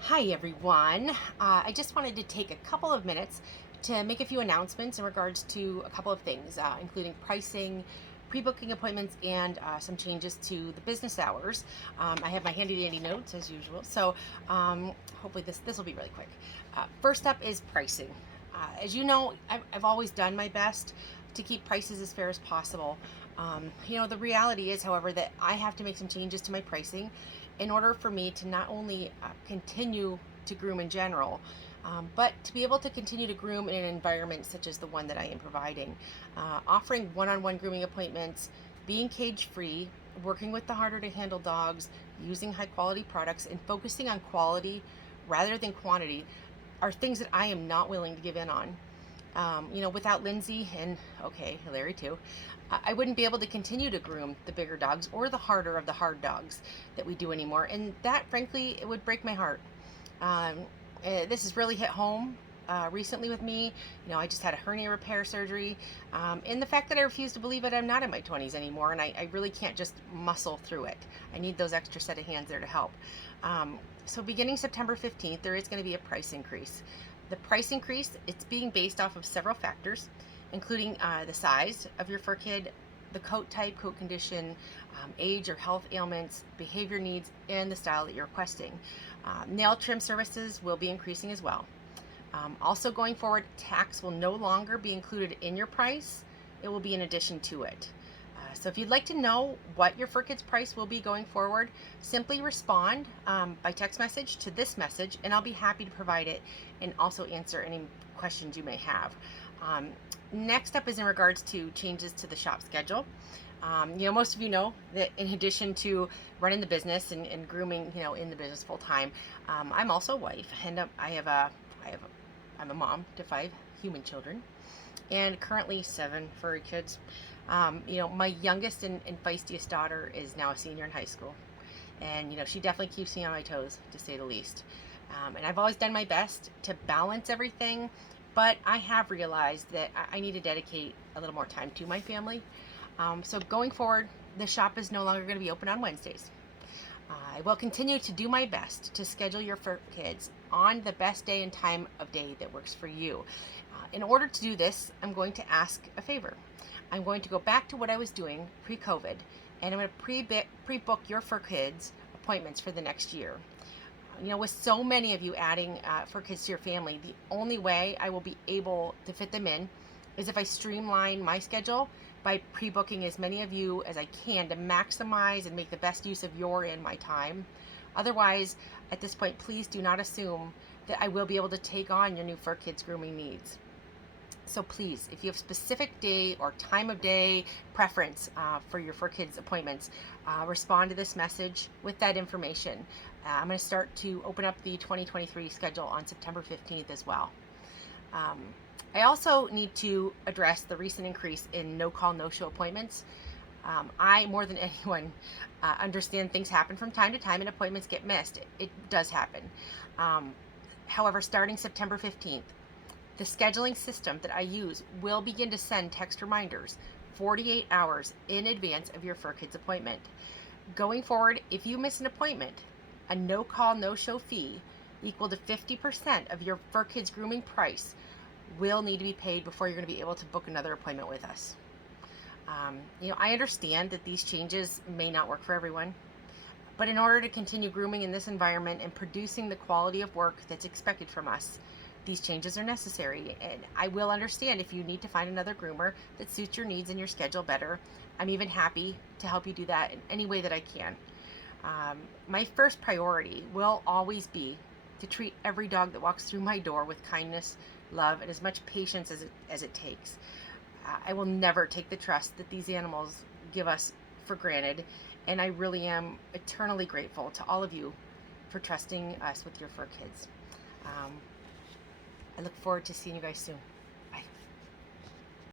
Hi, everyone. I just wanted to take a couple of minutes to make a few announcements in regards to a couple of things, including pricing, pre-booking appointments, and some changes to the business hours. I have my handy-dandy notes as usual, so hopefully this will be really quick. First up is pricing. As you know, I've always done my best to keep prices as fair as possible. The reality is, however, that I have to make some changes to my pricing in order for me to not only continue to groom in general, but to be able to continue to groom in an environment such as the one that I am providing. Offering one on one grooming appointments, being cage free, working with the harder to handle dogs, using high quality products, and focusing on quality rather than quantity are things that I am not willing to give in on. Without Lindsay and, okay, Larry too, I wouldn't be able to continue to groom the bigger dogs or the harder of the hard dogs that we do anymore. And that, frankly, it would break my heart. Um, this has really hit home recently with me. I just had a hernia repair surgery. And the fact that I refuse to believe it, I'm not in my 20s anymore. And I really can't just muscle through it. I need those extra set of hands there to help. So beginning September 15th, there is going to be a price increase. The price increase, it's being based off of several factors, including the size of your fur kid, the coat type, coat condition, age or health ailments, behavior needs, and the style that you're requesting. Nail trim services will be increasing as well. Also going forward, tax will no longer be included in your price. It will be in addition to it. So if you'd like to know what your fur kid's price will be going forward, simply respond by text message to this message, and I'll be happy to provide it and also answer any questions you may have. Next up is in regards to changes to the shop schedule. Most of you know that in addition to running the business and grooming, in the business full time, I'm also a wife, and I'm a mom to 5 human children, and currently 7 furry kids. My youngest and feistiest daughter is now a senior in high school, and she definitely keeps me on my toes, to say the least. And I've always done my best to balance everything, but I have realized that I need to dedicate a little more time to my family. So going forward, the shop is no longer going to be open on Wednesdays. I will continue to do my best to schedule your fur kids on the best day and time of day that works for you. In order to do this, I'm going to ask a favor. I'm going to go back to what I was doing pre-COVID, and I'm going to pre-book your fur kids appointments for the next year. With so many of you adding fur kids to your family, the only way I will be able to fit them in is if I streamline my schedule by pre-booking as many of you as I can to maximize and make the best use of your and my time. Otherwise, at this point, please do not assume that I will be able to take on your new fur kids grooming needs. So please, if you have specific day or time of day preference for your fur kids appointments, respond to this message with that information. I'm going to start to open up the 2023 schedule on September 15th as well. I also need to address the recent increase in no-call, no-show appointments. I, more than anyone, understand things happen from time to time and appointments get missed. It does happen. However, starting September 15th, the scheduling system that I use will begin to send text reminders 48 hours in advance of your fur kids appointment. Going forward, if you miss an appointment, a no-call, no-show fee equal to 50% of your fur kids grooming price will need to be paid before you're going to be able to book another appointment with us. I understand that these changes may not work for everyone, but in order to continue grooming in this environment and producing the quality of work that's expected from us, these changes are necessary. And I will understand if you need to find another groomer that suits your needs and your schedule better. I'm even happy to help you do that in any way that I can. My first priority will always be to treat every dog that walks through my door with kindness, love, and as much patience as it takes. I will never take the trust that these animals give us for granted, and I really am eternally grateful to all of you for trusting us with your fur kids. I look forward to seeing you guys soon.